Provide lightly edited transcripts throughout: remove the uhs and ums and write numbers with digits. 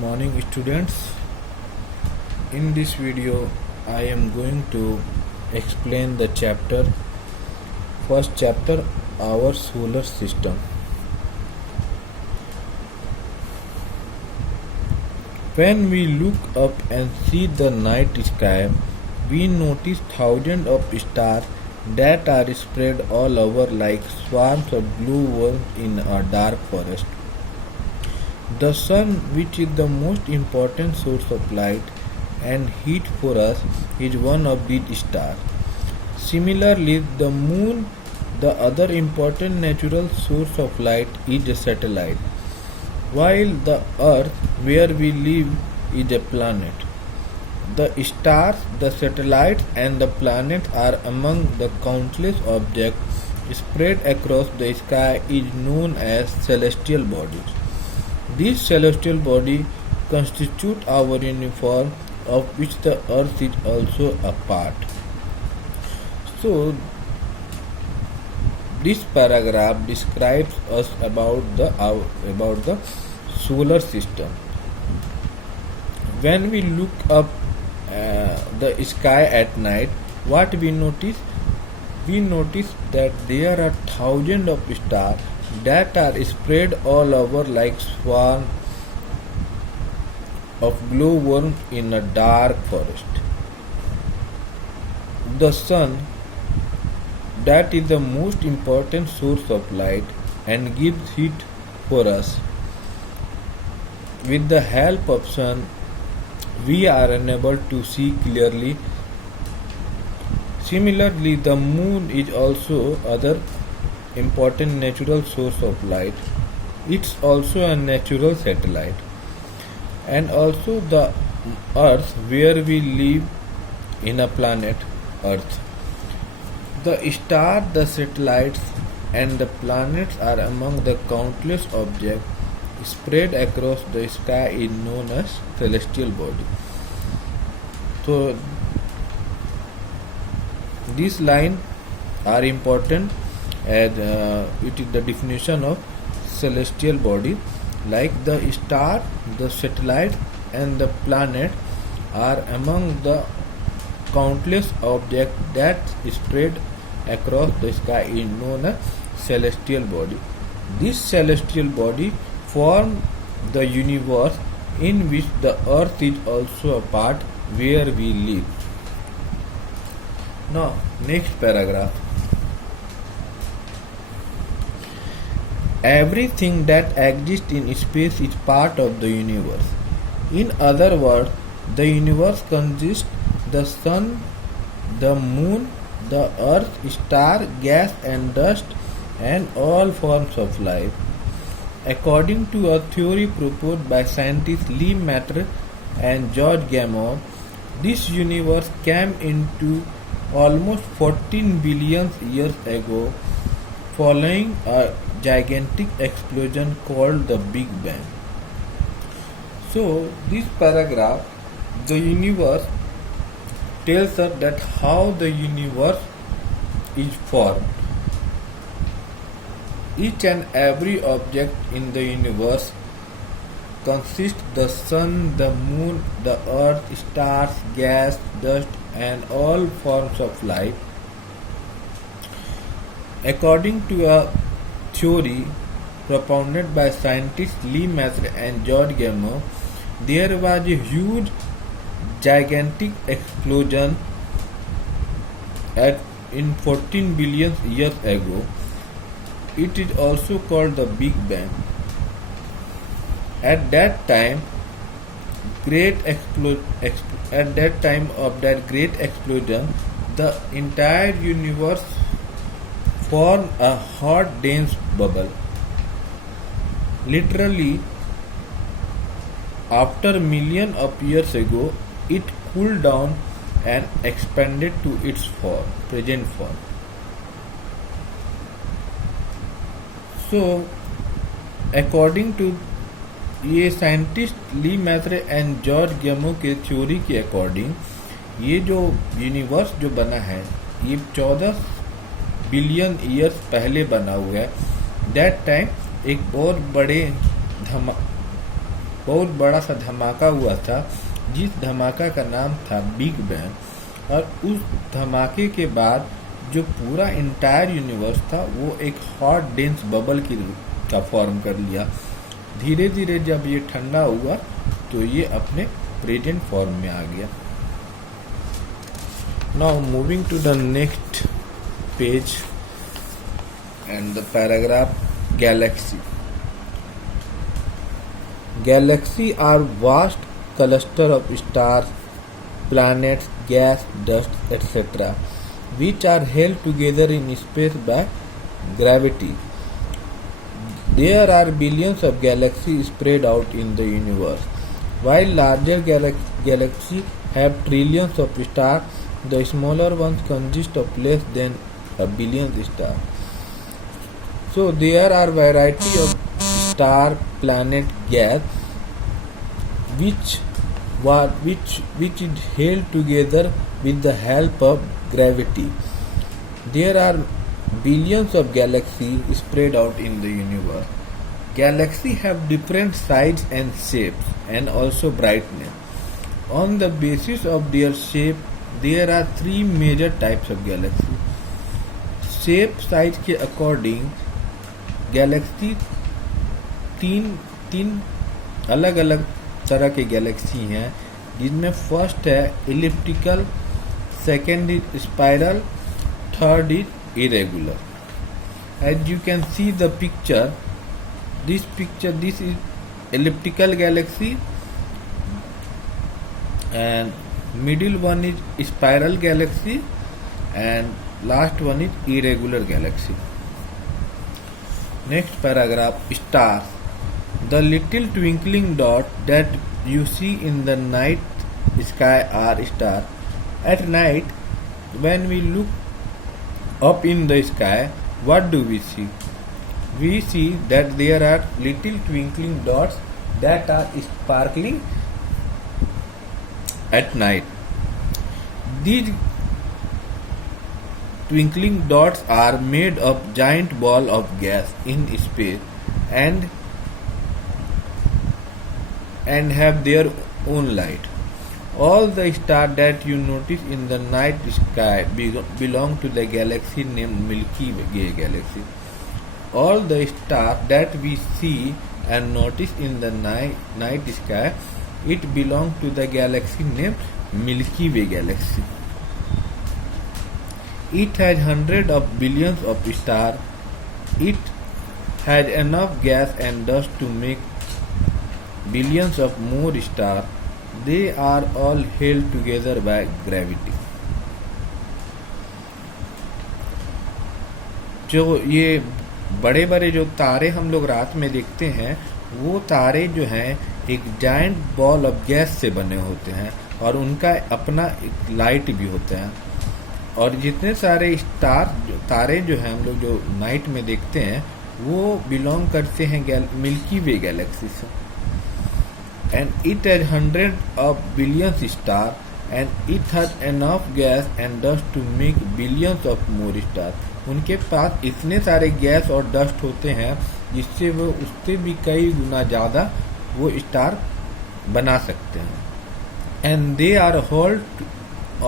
Morning students. In this video I am going to explain the first chapter, our solar system. When we look up and see the night sky, we notice thousands of stars that are spread all over like swarms of blue worms in a dark forest. The sun, which is the most important source of light and heat for us, is one of these stars. Similarly, the moon, the other important natural source of light, is a satellite, while the earth, where we live, is a planet. The stars, the satellites, and the planets are among the countless objects spread across the sky is known as celestial bodies. These celestial bodies constitute our universe, of which the earth is also a part. So, this paragraph describes us about the solar system. When we look up the sky at night, what we notice? We notice that there are thousands of stars that are spread all over like swarms of glowworms in a dark forest. The sun, that is the most important source of light and gives heat for us. With the help of sun, we are unable to see clearly. Similarly, the moon is also other important natural source of light. It's also a natural satellite. And also the earth, where we live in a planet earth. The stars, the satellites, and the planets are among the countless objects spread across the sky is known as celestial body. So these lines are important as it is the definition of celestial body, like the star, the satellite, and the planet are among the countless objects that spread across the sky is known as celestial body. This celestial body form the universe in which the earth is also a part, where we live. Now, next paragraph. Everything that exists in space is part of the universe. In other words, the universe consists the sun, the moon, the earth, star, gas and dust, and all forms of life. According to a theory proposed by scientists Lee Maitre and George Gamow, this universe came into almost 14 billion years ago following a gigantic explosion called the Big Bang. So, this paragraph, the universe, tells us that how the universe is formed. Each and every object in the universe consists the sun, the moon, the earth, stars, gas, dust, and all forms of life. According to a theory propounded by scientists Lee Maitre and George Gamow, there was a huge, gigantic explosion in 14 billion years ago. It is also called the Big Bang. At that time, at that time of that great explosion, the entire universe formed a hot, dense bubble. Literally, after millions of years ago, it cooled down and expanded to its present form. So, according to ये scientist Lee Mhetre and George गेमो के theory के according, ये जो universe जो बना है ये 14 बिलियन ईयर्स पहले बना हुआ है. दैट टाइम एक बहुत बड़े बहुत बड़ा सा धमाका हुआ था, जिस धमाका का नाम था बिग बैंग। और उस धमाके के बाद जो पूरा इंटायर यूनिवर्स था वो एक हॉट डेंस बबल का फॉर्म कर लिया। धीरे धीरे जब ये ठंडा हुआ तो ये अपने प्रेजेंट फॉर्म में आ गया। Now moving to the next page and the paragraph galaxy. Galaxy are vast cluster of stars, planets, gas, dust, etc., which are held together in space by gravity. There are billions of galaxies spread out in the universe. While larger galaxies have trillions of stars, the smaller ones consist of less than a billion stars. So there are variety of star, planet, gas, which is held together with the help of gravity. There are billions of galaxies spread out in the universe. Galaxies have different size and shapes and also brightness. On the basis of their shape, there are three major types of galaxies. Shape size के according Galaxy तीन अलग अलग तरह के Galaxy हैं, जिनमें first है elliptical, second is spiral, third is irregular. As you can see the picture, this is elliptical galaxy and middle one is spiral galaxy and last one is irregular galaxy. Next paragraph, stars. The little twinkling dot that you see in the night sky are stars. At night, when we look up in the sky, what do we see? We see that there are little twinkling dots that are sparkling at night. These twinkling dots are made of giant ball of gas in space and have their own light. All the stars that you notice in the night sky belong to the galaxy named Milky Way galaxy. All the stars that we see and notice in the night sky, it belongs to the galaxy named Milky Way galaxy. It has hundreds of billions of stars. It has enough gas and dust to make billions of more stars. They are all held together by gravity. जो ये बड़े बड़े जो तारे हम लोग रात में देखते हैं, वो तारे जो हैं एक जायंट बॉल ऑफ गैस से बने होते हैं और उनका अपना एक लाइट भी होता है. और जितने सारे तारे जो हैं हम लोग जो नाइट में देखते हैं, वो बिलोंग करते हैं मिल्की वे गैलेक्सी से. And it has hundreds of billions stars and it has enough gas and dust to make billions of more stars. उनके पास इतने सारे गैस और डस्ट होते हैं जिससे वो उससे भी कई गुना ज़्यादा वो स्टार बना सकते हैं. And they are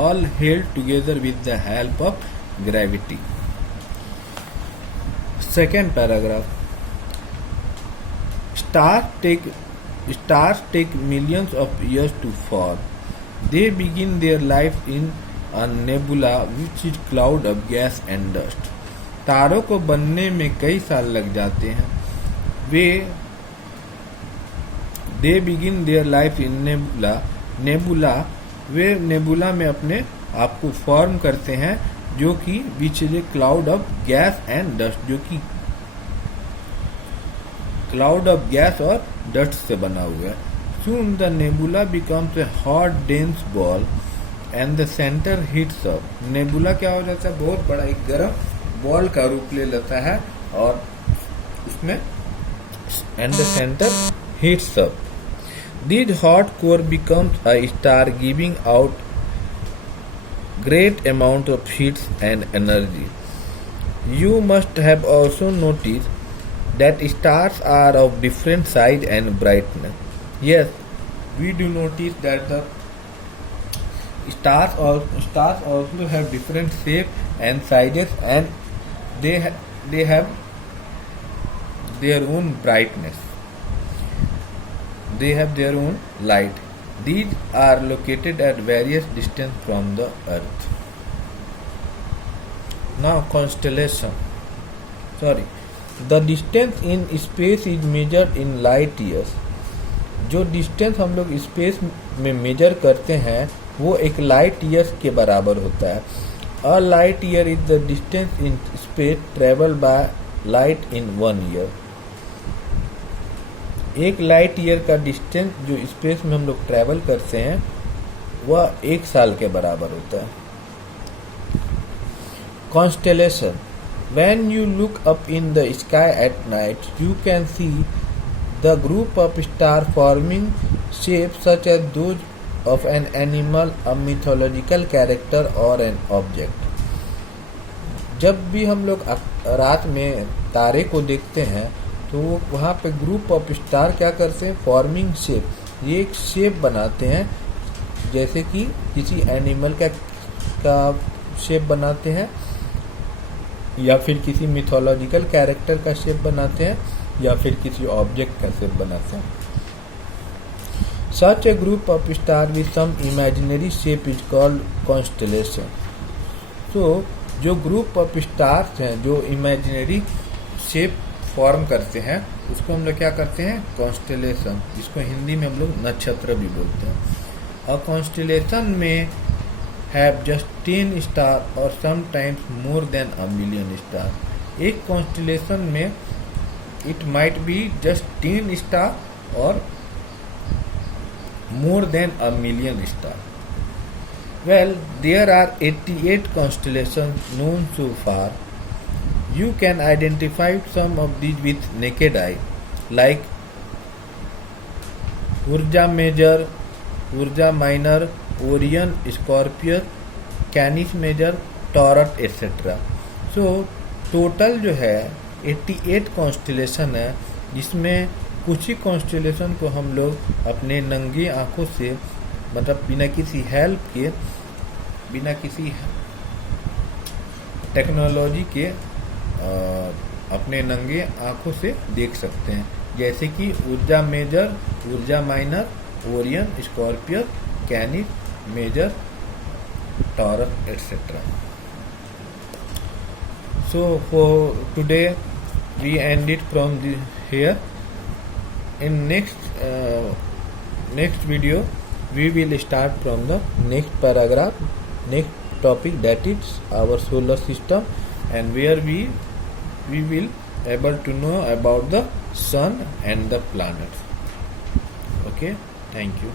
all held together with the help of gravity. Second paragraph. Stars take millions of years to form. They begin their life in a nebula which is cloud of gas and dust. तारों को बनने में कई साल लग जाते हैं. They begin their life in nebula. Way nebula में अपने आप को फॉर्म करते हैं, जो कि which is a cloud of gas and dust, जो कि क्लाउड ऑफ गैस और डस्ट से बना हुआ है. Soon the nebula becomes a hot dense ball and the center heats up. Nebula क्या हो जाता है, बहुत बड़ा एक गर्म बॉल का रूप ले लेता है और उसमें and the center heats up. This hot core becomes a star, giving out great amount of heat and energy. You must have also noticed that stars are of different size and brightness. Yes, we do notice that the stars also have different shape and sizes, and they have their own brightness. They have their own light. These are located at various distance from the Earth. Now constellation. Sorry. The distance in space is measured in light years. जो distance हम लोग space में major करते हैं वो एक light years के बराबर होता है. A light year is the distance in space travel by light in 1 year. एक लाइट ईयर का डिस्टेंस जो स्पेस में हम लोग ट्रेवल करते हैं वह 1 साल के बराबर होता है. Constellation. When you look up in the sky at night, you can see the group of stars forming shapes such as those of an animal, a mythological character or an object. जब भी हम लोग रात में तारे को देखते हैं तो वहाँ पे ग्रुप ऑफ स्टार क्या करते हैं, फॉर्मिंग शेप. ये एक शेप बनाते हैं जैसे कि किसी एनिमल का शेप बनाते हैं या फिर किसी मिथोलॉजिकल कैरेक्टर का शेप बनाते हैं या फिर किसी ऑब्जेक्ट का शेप बनाते हैं. Such a group of star with some imaginary shape is called constellation. तो जो ग्रुप ऑफ स्टार्स हैं जो इमेजिनरी शेप फॉर्म करते हैं उसको हम लोग क्या करते हैं, कॉन्स्टेलेशन. जिसको हिंदी में हम लोग नक्षत्र भी बोलते हैं. और कॉन्स्टेलेशन में have just 10 star or sometimes more than a million star. एक constellation में it might be just 10 star or more than a million star. Well, there are 88 constellations known so far. You can identify some of these with naked eye, like Ursa Major, Ursa Minor, Orion, Scorpius, Canis Major, Taurus etc. So total जो है 88 constellation है, जिसमें कुछ ही constellation को हम लोग अपने नंगे आँखों से, मतलब बिना किसी हेल्प के, बिना किसी टेक्नोलॉजी के अपने नंगे आँखों से देख सकते हैं. जैसे कि Ursa Major, Ursa Minor, Orion, Scorpius, Canis Major, Taurus etc. So for today we end it from here. In next video we will start from the next paragraph, next topic, that is our solar system, and where we will able to know about the sun and the planets. Okay, thank you.